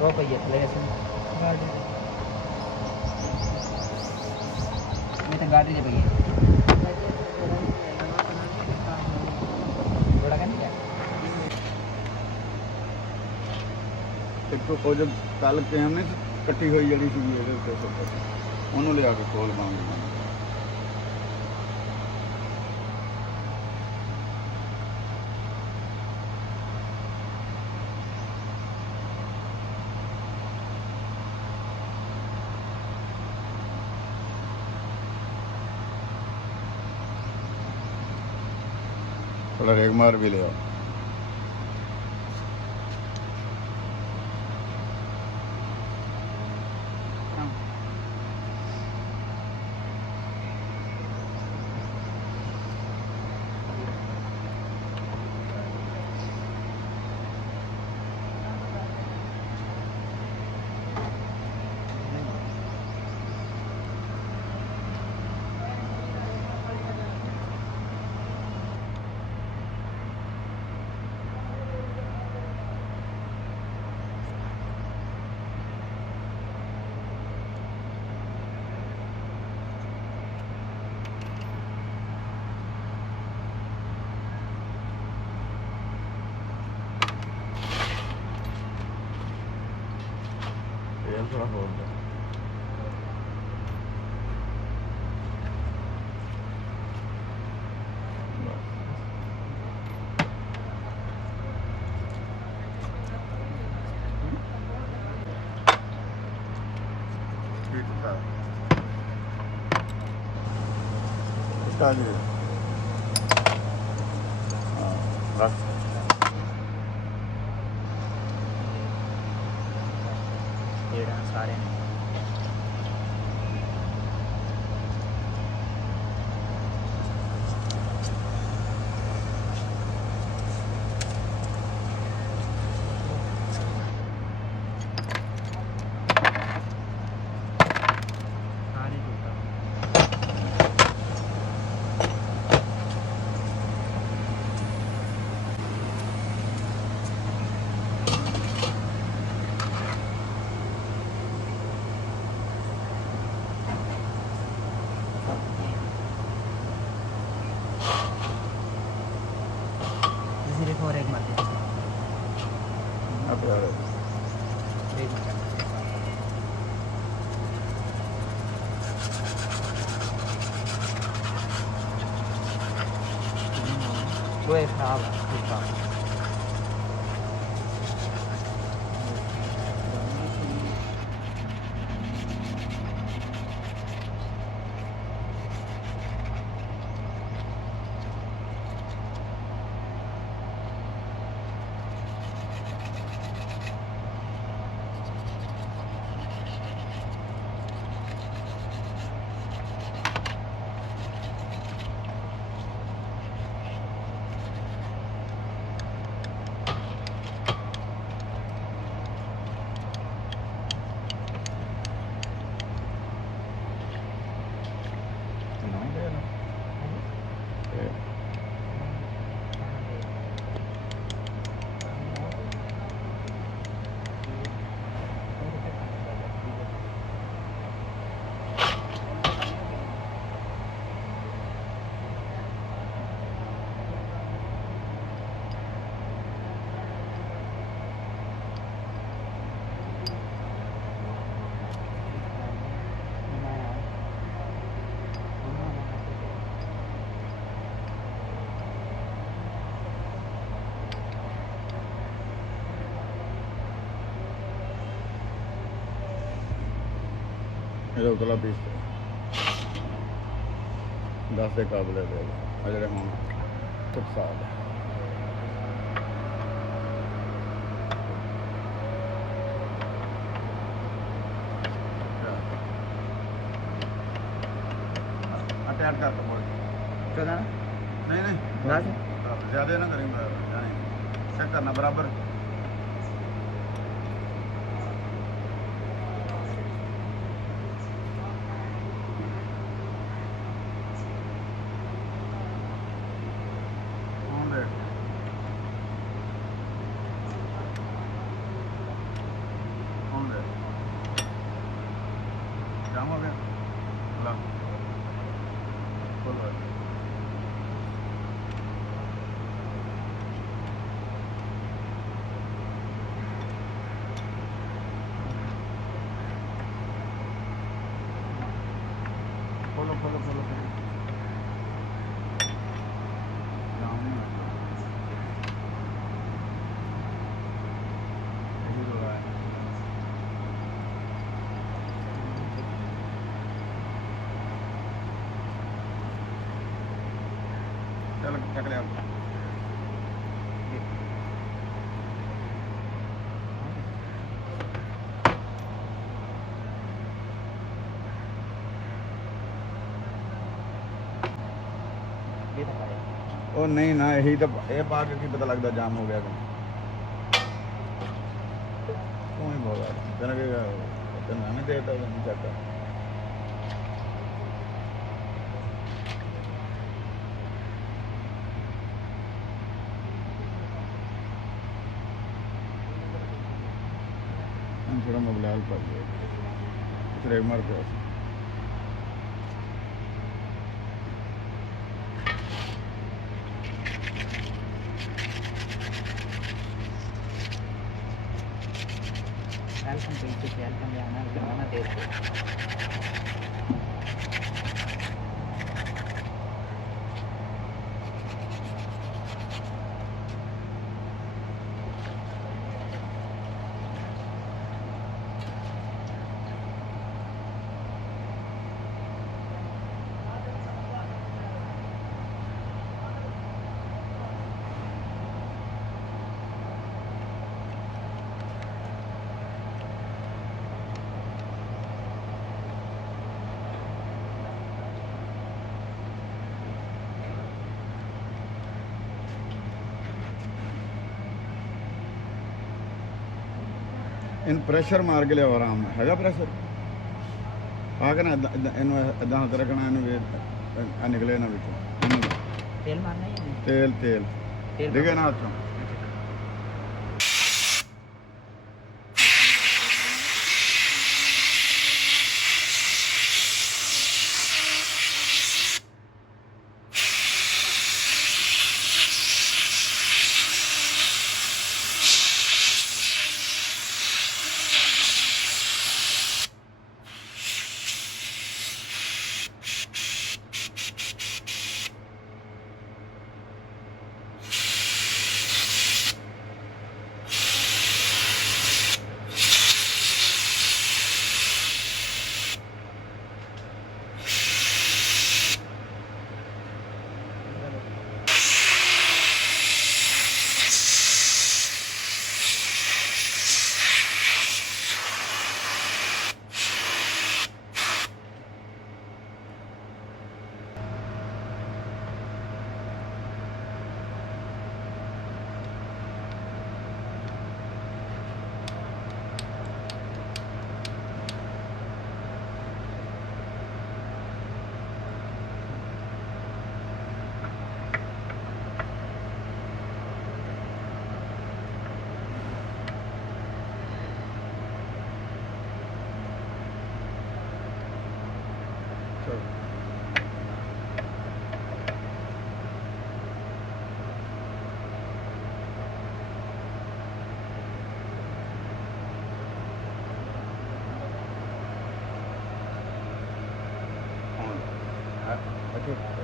वो पई है थले से गाड़ी में तो गाड़ी दे पई है थोड़ा का नहीं है एक तो कुछ कल के हमने इकट्ठी हुई जड़ी सी ਇਹਦੇ ਉੱਤੇ ਸੁੱਟ ਉਹਨੂੰ ਲਿਆ ਕੇ ਕੋਲ ਮੰਗਦੇ थोड़ा रेगमार भी ले आओ थोड़ा होल्ड सारे सिर्फ और एक मत वो एक खराब है ਇਹਦਾ ਉਤਲਾ ਪੀਸ 10 ਦੇ ਕਾਬਲੇ ਦੇ ਆ ਜਿਹੜੇ ਹੁਣ ਟਕਸਾਲ अटैच कर दो चौदह नहीं नहीं ज़्यादा ना करें चेक करना बराबर ਚੱਲ ਚੱਕ ਲਿਆ ये तो पाया ਉਹ ਨਹੀਂ ਨਾ ਇਹੀ ਤਾਂ ਇਹ ਪਾ ਕੇ ਕੀ ਪਤਾ ਲੱਗਦਾ ਜਾਮ ਹੋ ਗਿਆ ਤੂੰ ਹੀ ਬੋਲਾ ਤੈਨੂੰ ਕਿ ਤੈਨੂੰ ਨਹੀਂ ਦੇਤਾ ਨਹੀਂ ਚੱਕ ਥੋੜਾ ਮੋਬਾਈਲ ਪਾ ਦੇ ਇਤਰੇ ਮਰ ਪਿਆ ਸੀ वेलकम पेज पे वेलकम आना लगाना दे ਇਹਨੂੰ ਪ੍ਰੈਸ਼ਰ ਮਾਰ ਕੇ ਲਿਆਓ ਆਰਾਮ ਨਾਲ ਹੈਗਾ ਪ੍ਰੈਸ਼ਰ ਆ ਕੇ ਨਾ ਇਹਨੂੰ ਇਦਾਂ ਹੱਥ ਰੱਖਣਾ ਇਹਨੂੰ ਵੀ ਆ ਨਿਕਲੇ ਨਾ ਵਿੱਚੋਂ तेल मारना है या नहीं ਤੇਲ ਤੇਲ तेल ਡਿਗੇ ਨਾ ਹੱਥੋਂ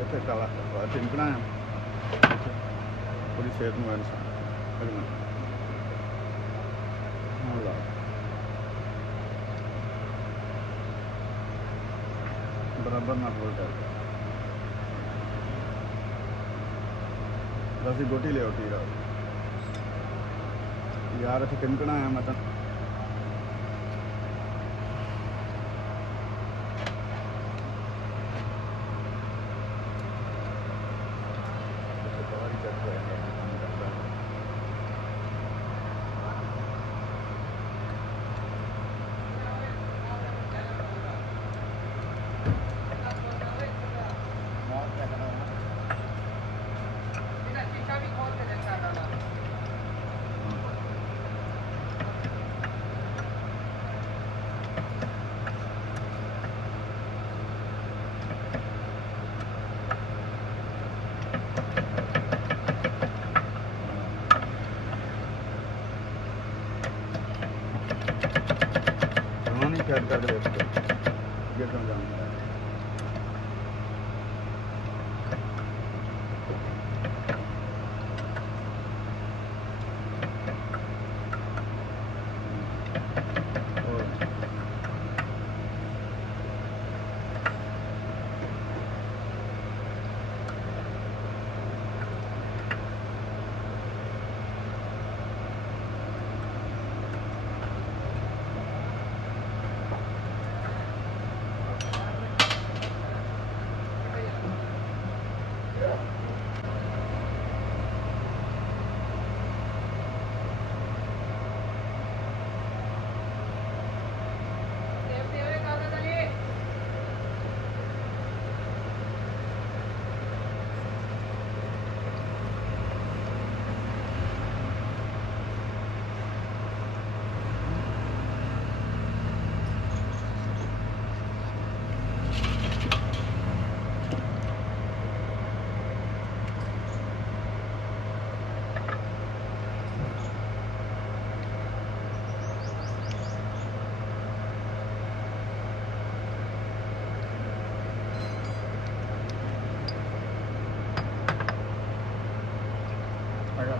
ਇੱਥੇ ਕਾਲਾ ਚਿੰਕਣਾ ਆ ਪੂਰੀ ਸਿਹਤ ਨੂੰ ਇਨਸਾਨ ਅਗਨਾ ਹਾਂ ਲਾ ਬਰਾਬਰ ਨਾਲ ਹੋਲ ਕਰ ਦਸੀ ਗੋਟੀ ਲਿਆਓ ਟੀਰਾ ਯਾਰ ਇੱਥੇ ਚਿੰਕਣਾ ਆ ਮੈਂ ਤਾਂ कैद कर दे ये समझाऊंगा ਹੈਗਾ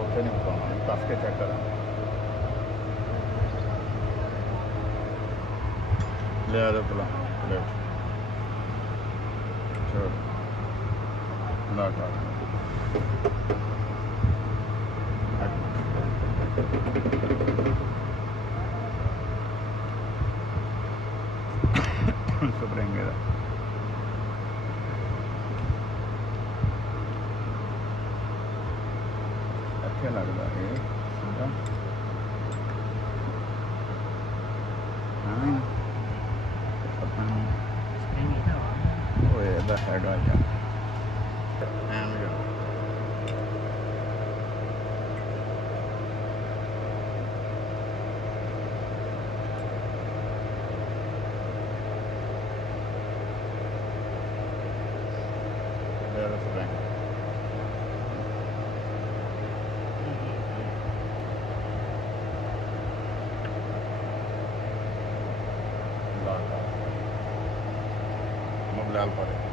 ਉੱਥੇ ਨਹੀਂ ਪਕਾਉਣਾ ਕੱਸ ਕੇ ਚੈੱਕ ਕਰਾਂ ਲੈ ਆ ਪਲਾ ਲੈ ਚਲ ਨਾ ਕਰ ਸਪਰਿੰਗ ਦਾ ਅੱਛਾ ਲੱਗਦਾ ਇਹ ਸਿੱਧਾ ਹਾਂ ਪਤਾ ਨਹੀਂ ਸਪ੍ਰਿੰਗ ਇਹਦਾ ਵਾ ਓਏ ਇਹਦਾ ਹੈਗਾ ਯਾਰ ਐਨ ਯਾਰ ਸਪਰਿੰਗ Mobilal pare.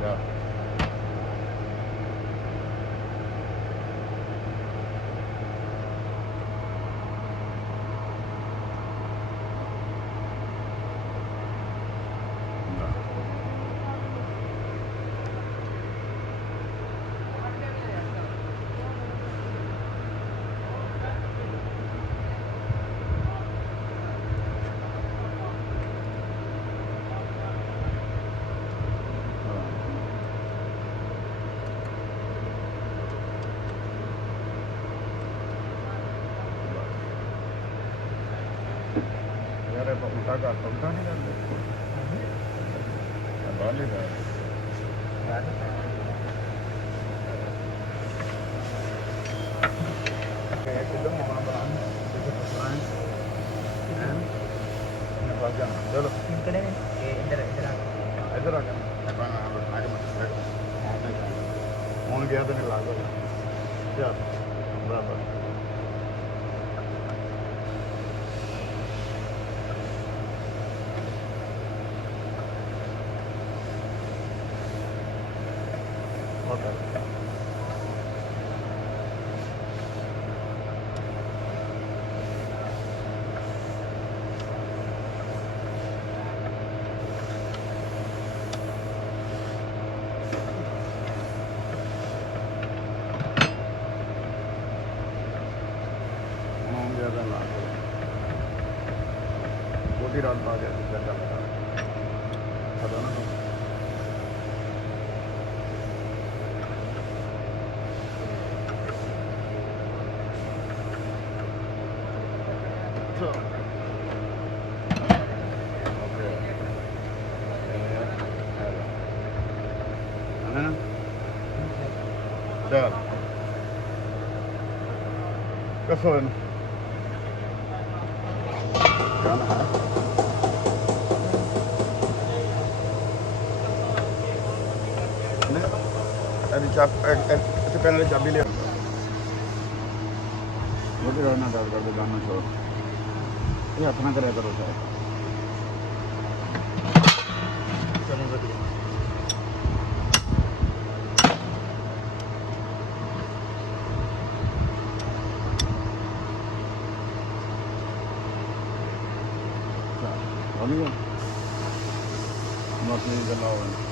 Ya. यार उल्टा का उल्टा नहीं करते बाले का एकदम वहाँ पर आना चलो इनकड़े इधर इधर आ इधर आ जाना आगे मत फोन गया तो नहीं लाग चल बराबर Okay. ज़्यादा ना छोटी रात पा गया ज़्यादा लगा पता ना चल कसं होईल पहले चाबी ले मोटी रहना डाल कर दुकान में छोड़ ये अपना करे करो सर अभी मछली जला हुआ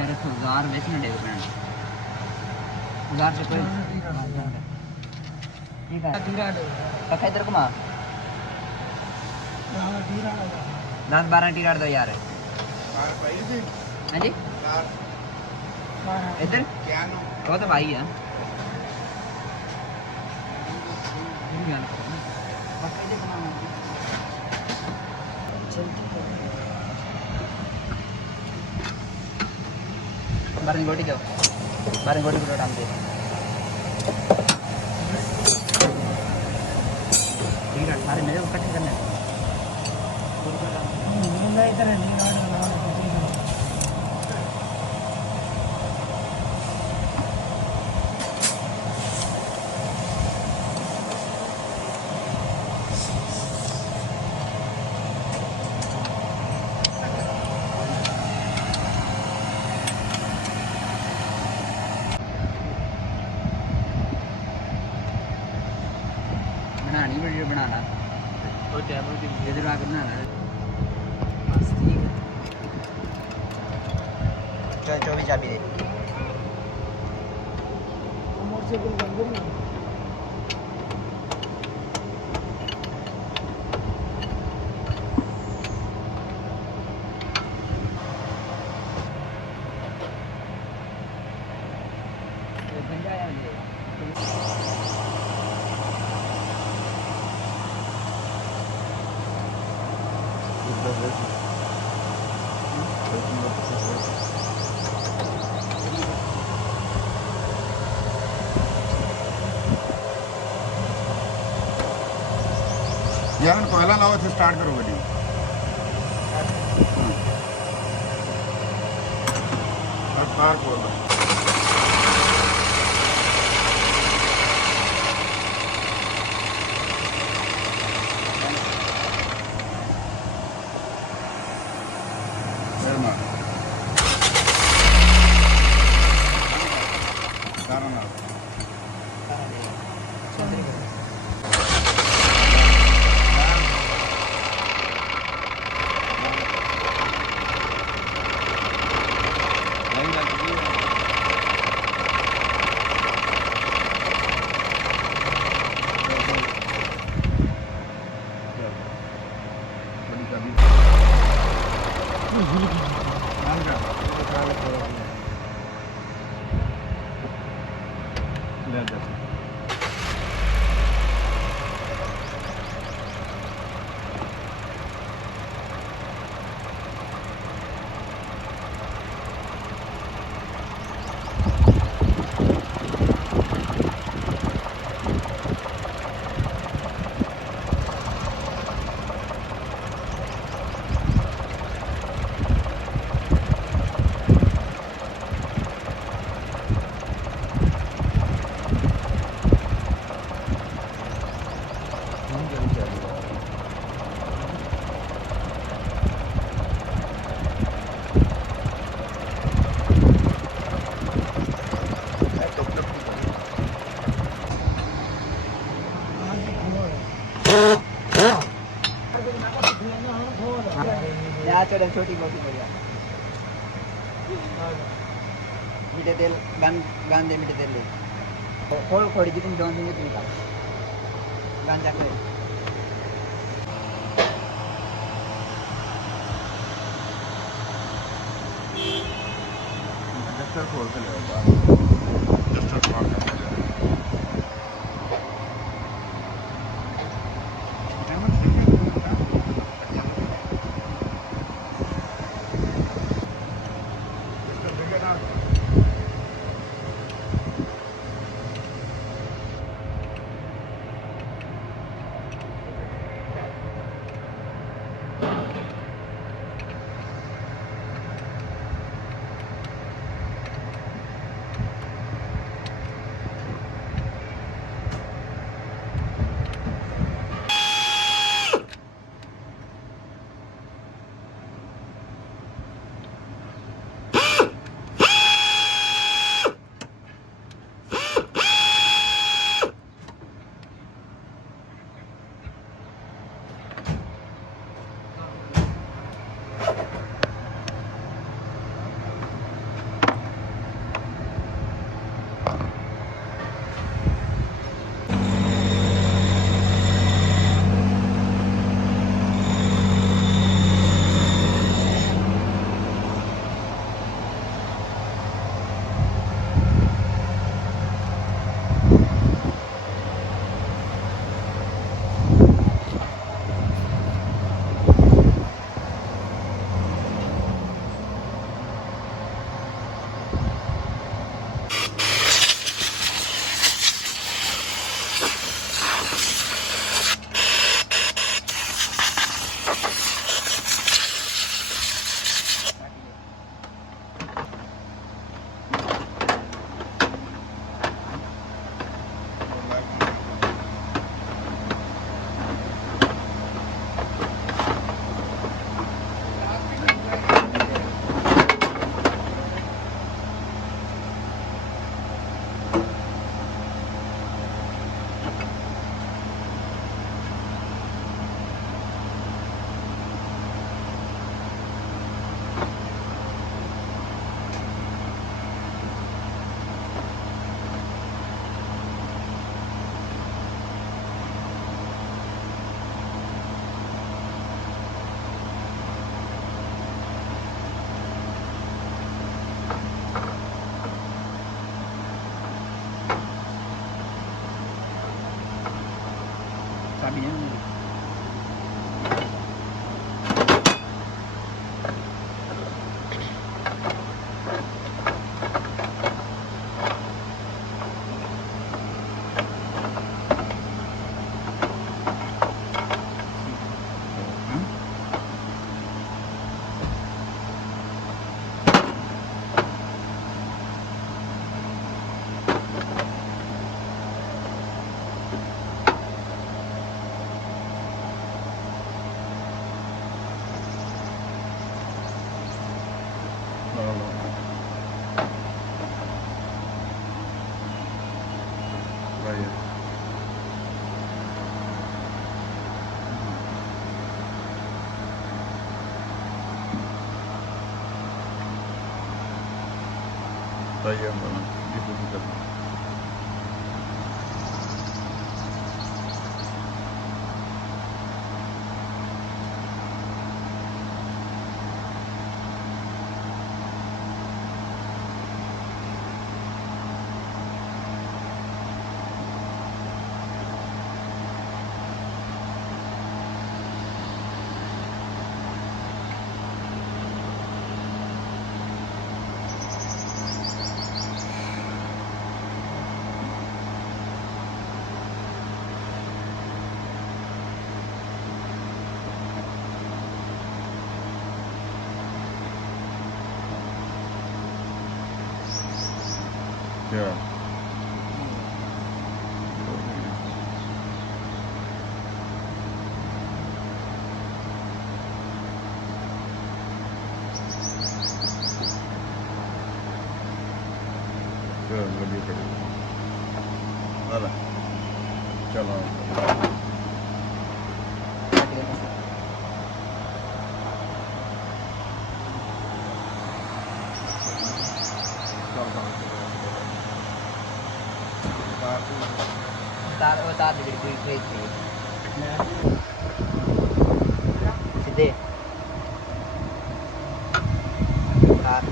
यार हजार बेचने डेग पैन हजार से कोई ठीक है धीरा दे पक्का इधर घुमा 10-12 टीरा दो यार हाँ जी इधर वो तो भाई है पक्का इधर घुमा बारह गोटी जाओ 12 गोटी को डाल दे ठीक है सारे मेरे को इकट्ठे करने इधर नहीं बनानी वीडियो बनाना और टेबल की इधर आके बनाना बस ठीक है 24 चाबी दे मोटरसाइकिल बंद कर बन जाए यार कोयला लाओ इसे स्टार्ट करो गड्डी और कार खोल दो चढ़े छोटी मोटी बढ़िया मीठे तेल गान दे मीठे तेल ले खोल खोड़ी जितनी जौन देंगे तुम का गान जाके डस्टर खोल के ले डस्टर खोल के ਸਾਡੀ ਨਹੀਂ Tá aí, mano. Isso fica bom. Yeah. ਵਧੀਆ ਕਰੇ ਹਾਲਾ ਚਲੋ तार सीधे तार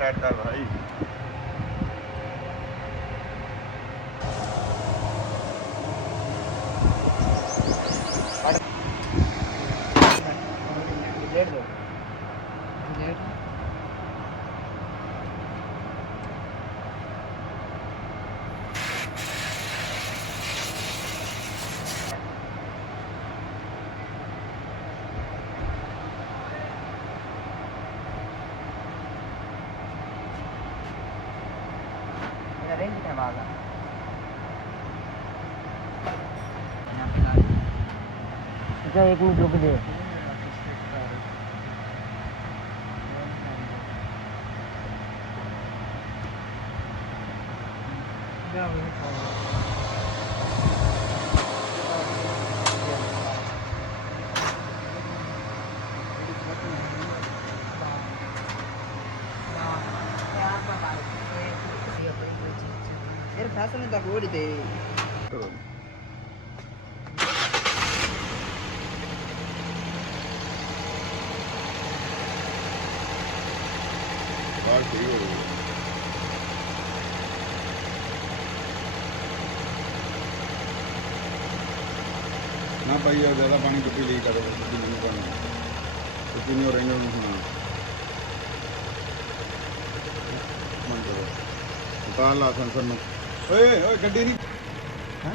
टाइट कर भाई रेंज है वाला अच्छा एक मिनट रुक जाए फैशन तक हो रही बात ठीक हो रही है ना भाई यार ज़्यादा पानी टुप्पी लीक करे टुप्पी नहीं पानी टुप्पी नहीं हो रही है हाँ मन करो उतार ला सेंसर में ओए ओए गड्डी नहीं हाँ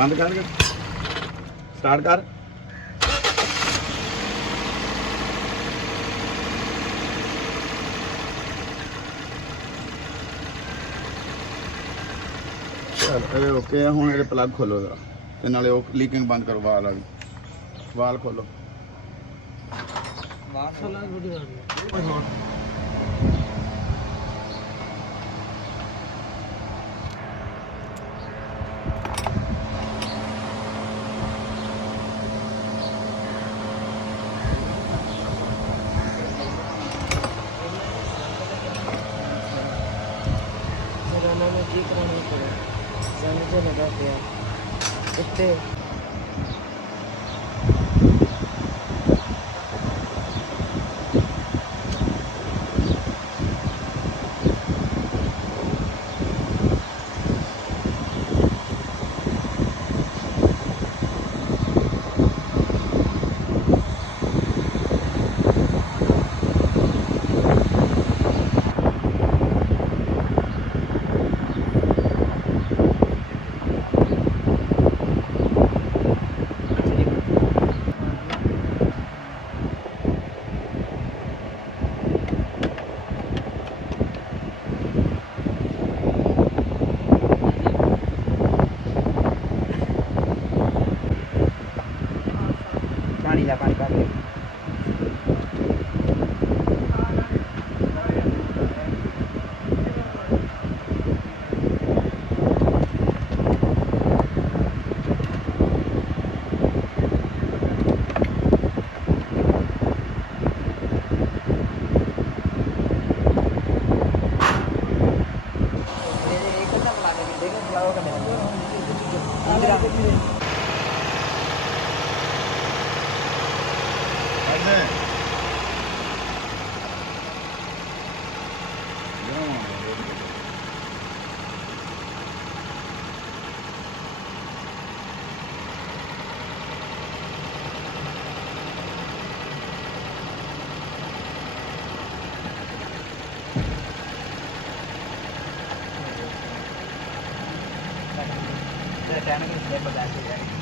ਬੰਦ ਕਰ ਸਟਾਰਟ ਕਰ। ਚਲ ਇਹ ਓਕੇ ਆ। ਹੁਣ ਇਹਦੇ ਪਲੱਗ ਖੋਲੋ ਜਰਾ ਤੇ ਨਾਲੇ ਉਹ ਲੀਕਿੰਗ ਬੰਦ ਕਰੋ ਵਾਲ ਵਾਲੀ। ਵਾਲ ਖੋਲੋ। ਕੀ ਕਰਾਉਣਾ ਪਿਆ ਸਾਨੂੰ ਜੋ ਲਗਾ ਪਿਆ ਉੱਤੇ ਪਾਣੀ ਦਾ ਪਾਣੀ ਪਾ ਕੇ ਟਾਈਮ ਕਿ ਸਟੈਪ ਬਗਾ ਕੇ